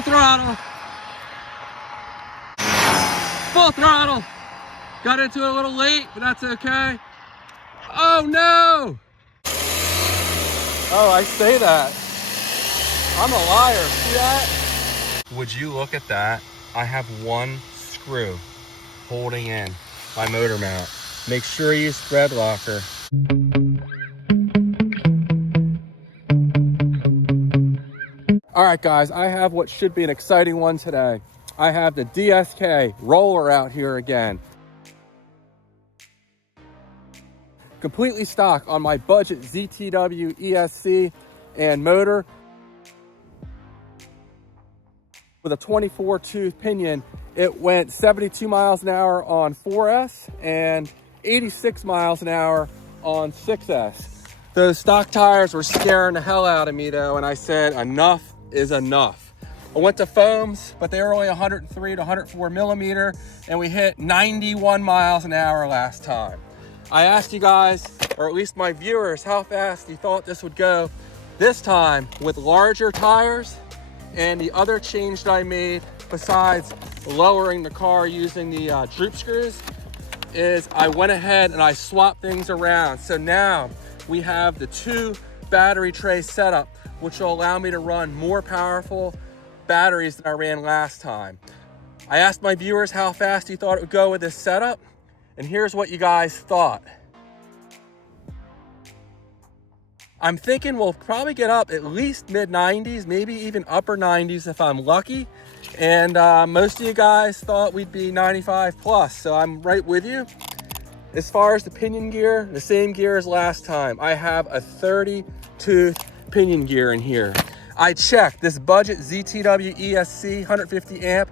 Full throttle. Full throttle. Got into it a little late, but that's okay. Oh no! Oh, I say that. I'm a liar. See that? Would you look at that? I have one screw holding in my motor mount. Make sure you use thread locker. All right, guys, I have what should be an exciting one today. I have the DSK roller out here again. Completely stock on my budget ZTW ESC and motor with a 24 tooth pinion. It went 72 miles an hour on 4S and 86 miles an hour on 6S. Those stock tires were scaring the hell out of me though, and I said enough is enough. I went to foams, but they were only 103 to 104 millimeter, and we hit 91 miles an hour last time. I asked you guys, or at least my viewers, how fast you thought this would go this time with larger tires. And the other change that I made, besides lowering the car using the droop screws, is I went ahead and I swapped things around. So now we have the 2 battery tray setup, which will allow me to run more powerful batteries than I ran last time. I asked my viewers how fast you thought it would go with this setup, and here's what you guys thought. I'm thinking we'll probably get up at least mid 90s, maybe even upper 90s if I'm lucky. And most of you guys thought we'd be 95 plus, so I'm right with you. As far as the pinion gear, the same gear as last time. I have a 30 tooth pinion gear in here. I checked, this budget ZTW ESC 150 amp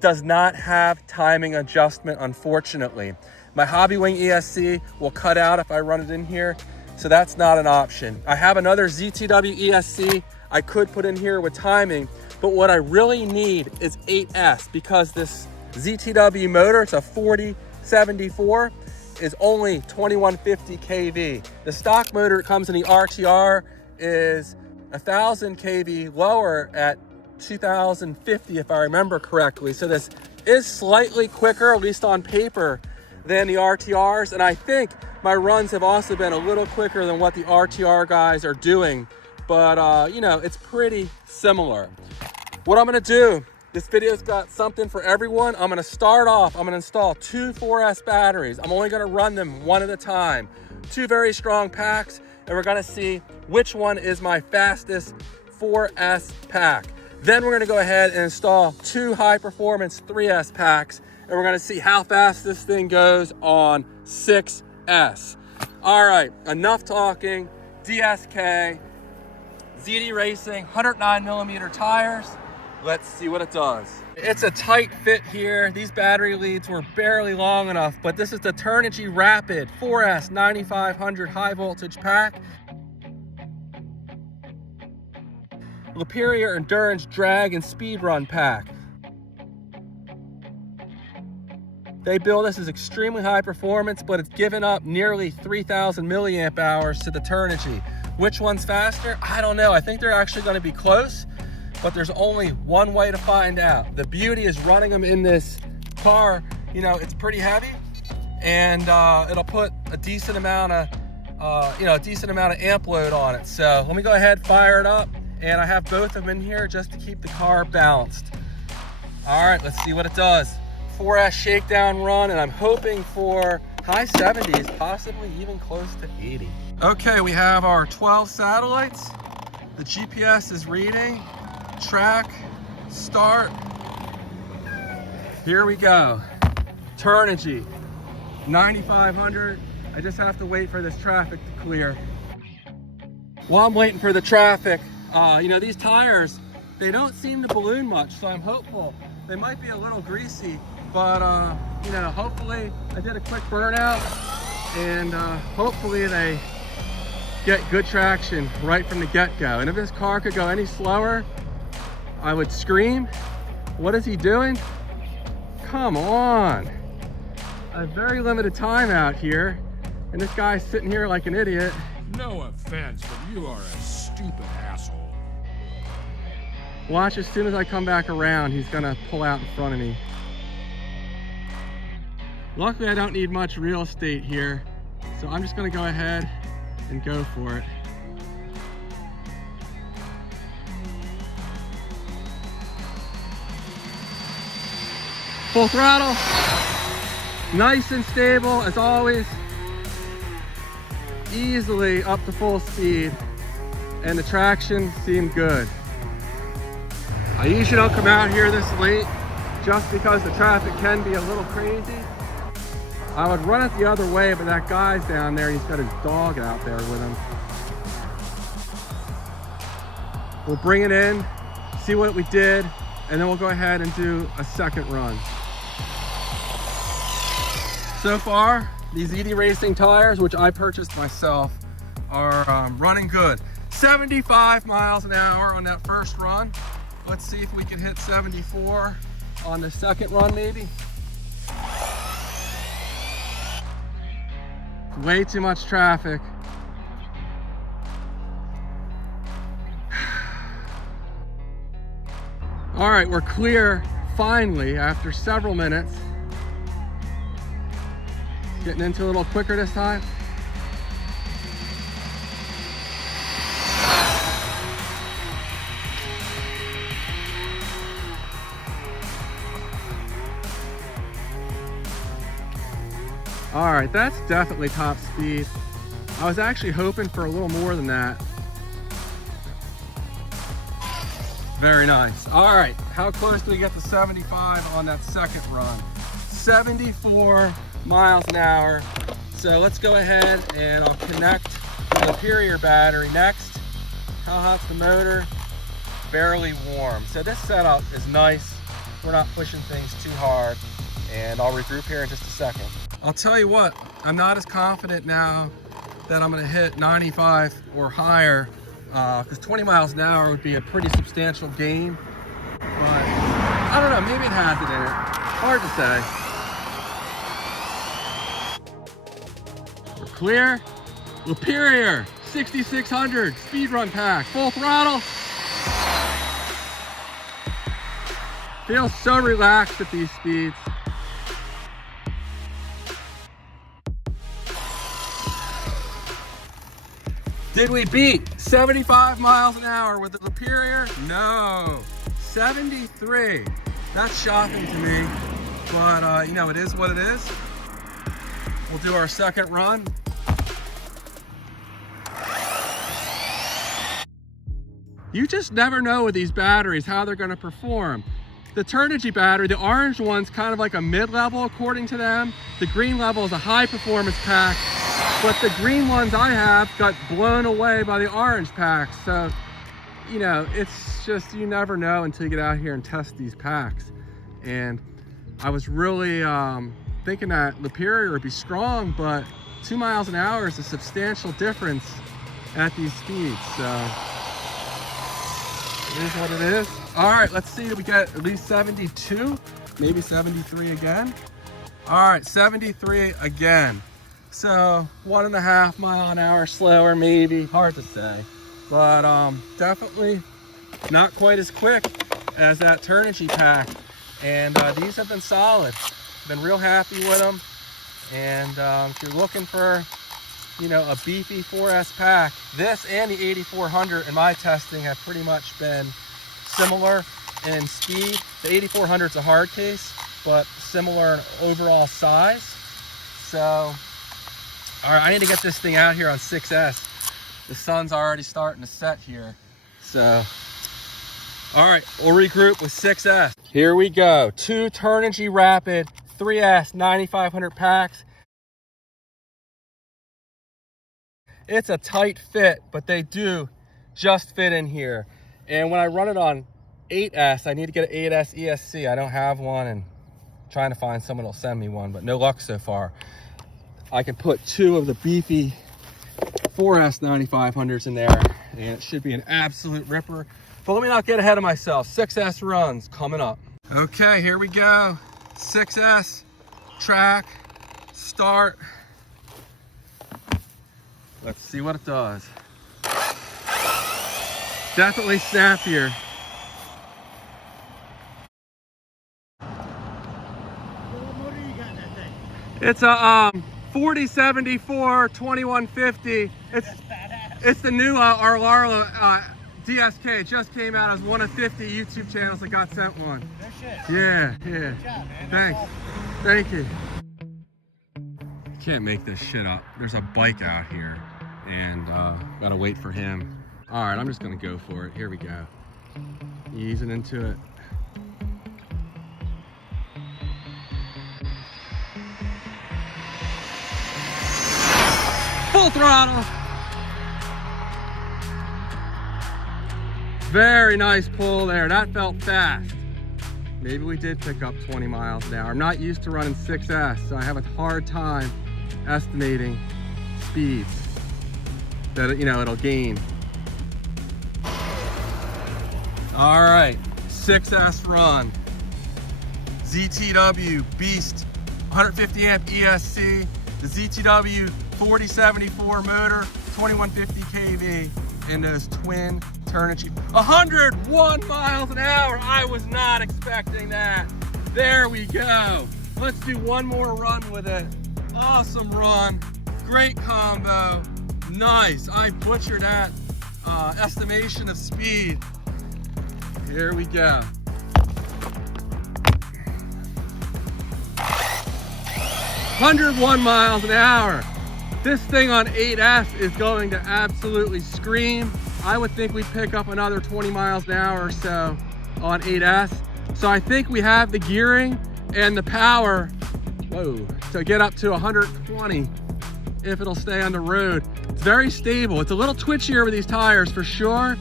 does not have timing adjustment, unfortunately. My Hobbywing ESC will cut out if I run it in here, so that's not an option. I have another ZTW ESC I could put in here with timing, but what I really need is 8S, because this ZTW motor, it's a 4074, is only 2150 kV. The stock motor that comes in the RTR is 1000 kV lower at 2050 if I remember correctly. So this is slightly quicker, at least on paper, than the RTRs, and I think my runs have also been a little quicker than what the RTR guys are doing, but you know, it's pretty similar. What I'm gonna do, this video's got something for everyone. I'm gonna start off, I'm gonna install 2 4S batteries. I'm only gonna run them one at a time. 2 very strong packs, and we're gonna see which one is my fastest 4S pack. Then we're gonna go ahead and install 2 high performance 3S packs, and we're gonna see how fast this thing goes on 6S. All right, enough talking. DSK, ZD Racing, 109 millimeter tires. Let's see what it does. It's a tight fit here. These battery leads were barely long enough, but this is the Turnigy Rapid 4S 9500 high voltage pack. Superior Endurance Drag and Speed Run pack. They build this as extremely high performance, but it's given up nearly 3000 milliamp hours to the Turnigy. Which one's faster? I don't know. I think they're actually going to be close, but there's only one way to find out. The beauty is running them in this car, you know, it's pretty heavy, and it'll put a decent amount of amp load on it. So let me go ahead, fire it up, and I have both of them in here just to keep the car balanced. All right, let's see what it does. 4S shakedown run, and I'm hoping for high 70s, possibly even close to 80. Okay, we have our 12 satellites. The GPS is reading. Track, start. Here we go. Turnigy, 9500. I just have to wait for this traffic to clear. While I'm waiting for the traffic, you know, these tires, they don't seem to balloon much, so I'm hopeful. They might be a little greasy, but you know, hopefully I did a quick burnout, and hopefully they get good traction right from the get-go. And if this car could go any slower, I would scream. What is he doing? Come on. A very limited time out here, and this guy's sitting here like an idiot. No offense, but you are a stupid asshole. Watch, as soon as I come back around, he's gonna pull out in front of me. Luckily, I don't need much real estate here, so I'm just gonna go ahead and go for it. Full throttle, nice and stable as always. Easily up to full speed, and the traction seemed good. I usually don't come out here this late just because the traffic can be a little crazy. I would run it the other way, but that guy's down there, he's got his dog out there with him. We'll bring it in, see what we did, and then we'll go ahead and do a second run. So far, these ED Racing tires, which I purchased myself, are running good. 75 miles an hour on that first run. Let's see if we can hit 74 on the second run maybe. Way too much traffic. All right, we're clear finally after several minutes. Getting into a little quicker this time. All right, that's definitely top speed. I was actually hoping for a little more than that. Very nice. All right, how close do we get to 75 on that second run? 74 miles an hour. So let's go ahead and I'll connect the Superior battery next. How hot's the motor? Barely warm. So this setup is nice. We're not pushing things too hard, and I'll regroup here in just a second. I'll tell you what, I'm not as confident now that I'm gonna hit 95 or higher, because 20 miles an hour would be a pretty substantial gain. But I don't know, maybe it has it in it. Hard to say. Clear. Superior 6600 speed run pack, full throttle. Feels so relaxed at these speeds. Did we beat 75 miles an hour with the Superior? No, 73. That's shocking to me, but you know, it is what it is. We'll do our second run. You just never know with these batteries how they're gonna perform. The Turnigy battery, the orange one's kind of like a mid-level according to them. The green level is a high performance pack, but the green ones I have got blown away by the orange packs. So, you know, it's just, you never know until you get out here and test these packs. And I was really thinking that Superior would be strong, but 2 miles an hour is a substantial difference at these speeds. So it is what it is. All right, let's see if we get at least 72, maybe 73 again. All right, 73 again. So 1.5 mile an hour slower, maybe, hard to say. But definitely not quite as quick as that Turnigy pack. And these have been solid. Been real happy with them. And if you're looking for, you know, a beefy 4S pack, this and the 8400 in my testing have pretty much been similar in speed. The 8400 is a hard case, but similar in overall size. So, all right, I need to get this thing out here on 6S. The sun's already starting to set here. So, all right, we'll regroup with 6S. Here we go. 2 Turnigy Rapid 3S 9500 packs. It's a tight fit, but they do just fit in here. And when I run it on 8S, I need to get an 8S ESC. I don't have one, and I'm trying to find someone who'll send me one, but no luck so far. I can put 2 of the beefy 4S 9500s in there, and it should be an absolute ripper. But let me not get ahead of myself. 6S runs coming up. Okay, here we go. 6S, track, start. Let's see what it does. Definitely snappier. It's a 4074 2150. It's the new Rlaarlo DSK. It just came out as one of 50 YouTube channels that got sent one. No shit. Yeah. Good job, man. Thanks. Awesome. Thank you. Can't make this shit up. There's a bike out here, and gotta wait for him. All right, I'm just gonna go for it. Here we go. Easing into it. Full throttle. Very nice pull there. That felt fast. Maybe we did pick up 20 miles an hour. I'm not used to running 6S, so I have a hard time estimating speeds that it'll gain. All right, 6S run. ZTW Beast 150 amp ESC, the ZTW 4074 motor, 2150 kV, and those twin turn and sheet. 101 miles an hour. I was not expecting that. There we go. Let's do one more run with it. Awesome run. Great combo. Nice. I butchered that estimation of speed. Here we go. 101 miles an hour. This thing on 8S is going to absolutely scream. I would think we'd pick up another 20 miles an hour or so on 8S. So I think we have the gearing and the power, to get up to 120 if it'll stay on the road. It's very stable. It's a little twitchier with these tires for sure.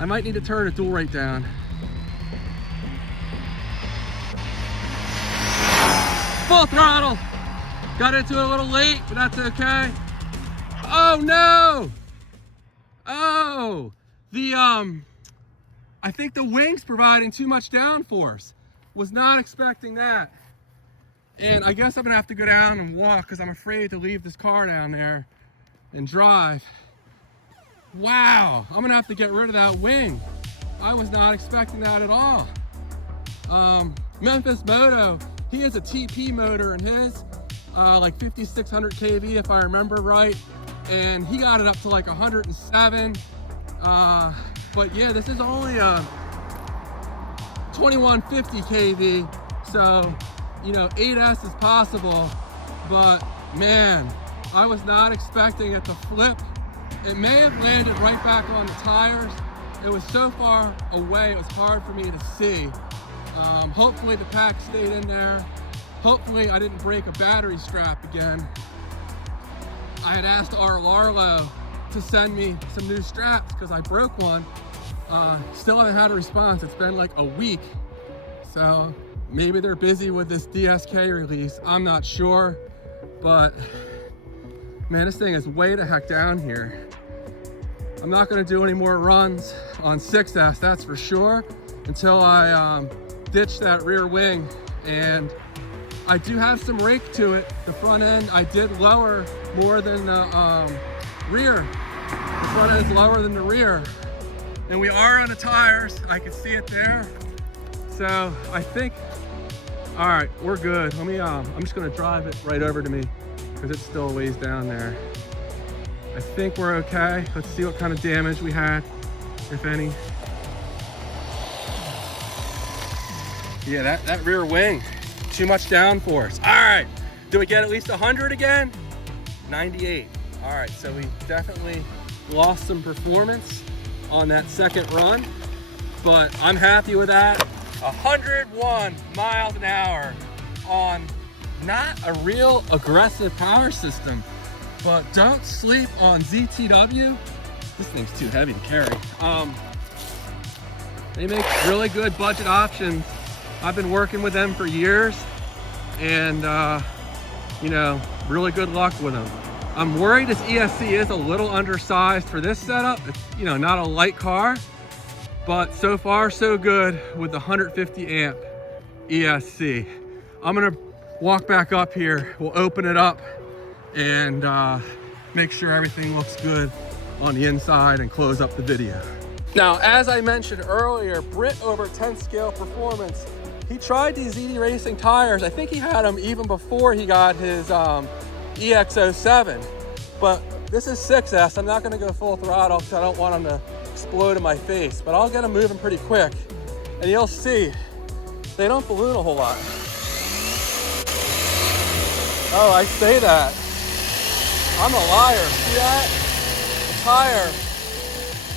I might need to turn the dual rate down. Full throttle. Got into it a little late, but that's okay. Oh no! Oh, I think the wing's providing too much downforce. Was not expecting that. And I guess I'm gonna have to go down and walk because I'm afraid to leave this car down there and drive. Wow, I'm gonna have to get rid of that wing. I was not expecting that at all. Memphis Moto, he has a TP motor in his, like 5600 kV if I remember right. And he got it up to like 107. But yeah, this is only a 2150 kV. So, 8S is possible, but man, I was not expecting it to flip. It may have landed right back on the tires. It was so far away, it was hard for me to see. Hopefully the pack stayed in there. Hopefully I didn't break a battery strap again. I had asked Rlaarlo to send me some new straps because I broke one. Still haven't had a response. It's been like a week. So maybe they're busy with this DSK release. I'm not sure, but man, this thing is way the heck down here. I'm not gonna do any more runs on 6S, that's for sure, until I ditch that rear wing. And I do have some rake to it. The front end, I did lower more than the rear. The front end is lower than the rear. And we are on the tires. I can see it there. So I think, all right, we're good. Let me, I'm just gonna drive it right over to me because it's still a ways down there. I think we're okay. Let's see what kind of damage we had, if any. Yeah, that rear wing, too much downforce. All right, do we get at least 100 again? 98. All right, so we definitely lost some performance on that second run, but I'm happy with that. 101 miles an hour on not a real aggressive power system, but don't sleep on ZTW. This thing's too heavy to carry. They make really good budget options. I've been working with them for years, and really good luck with them. I'm worried this ESC is a little undersized for this setup. It's not a light car, but so far so good with the 150 amp ESC. I'm gonna walk back up here. We'll open it up and make sure everything looks good on the inside and close up the video. Now, as I mentioned earlier, Brit over 10 scale performance he tried these ZD Racing tires. I think he had them even before he got his EX07. But this is 6S. I'm not going to go full throttle because I don't want him to explode in my face. But I'll get him moving pretty quick. And you'll see, they don't balloon a whole lot. Oh, I say that. I'm a liar. See that? The tire.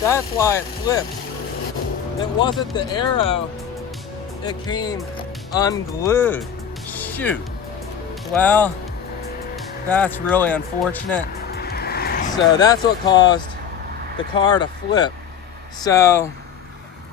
That's why it flipped. It wasn't the arrow. It came unglued. Shoot. Well, that's really unfortunate. So that's what caused the car to flip. So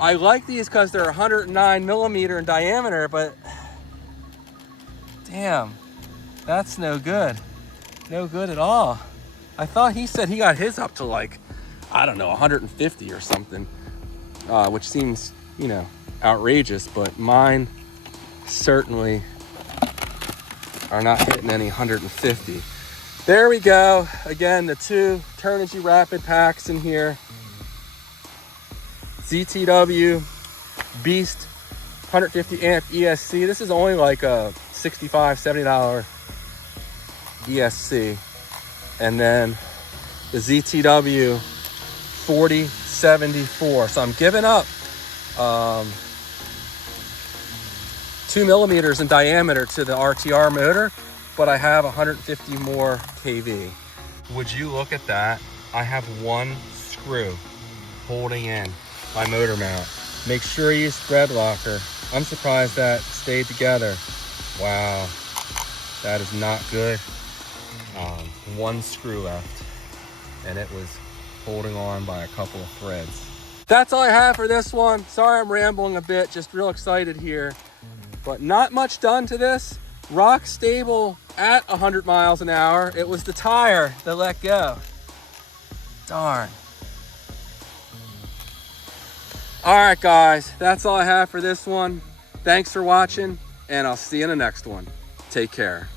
I like these because they're 109 millimeter in diameter, but damn, that's no good. No good at all. I thought he said he got his up to like, I don't know, 150 or something, which seems, you know, outrageous, but mine certainly are not hitting any 150. There we go. Again, the two Turnigy Rapid packs in here. ZTW Beast 150 amp ESC. This is only like a $65, $70 ESC. And then the ZTW 4074. So I'm giving up 2 millimeters in diameter to the RTR motor, but I have 150 more kV. Would you look at that? I have one screw holding in my motor mount. Make sure you use thread locker. I'm surprised that stayed together. Wow, that is not good. One screw left, and it was holding on by a couple of threads. That's all I have for this one. Sorry I'm rambling a bit, just real excited here. But not much done to this. Rock stable at 100 miles an hour. It was the tire that let go. Darn. All right, guys, that's all I have for this one. Thanks for watching, and I'll see you in the next one. Take care.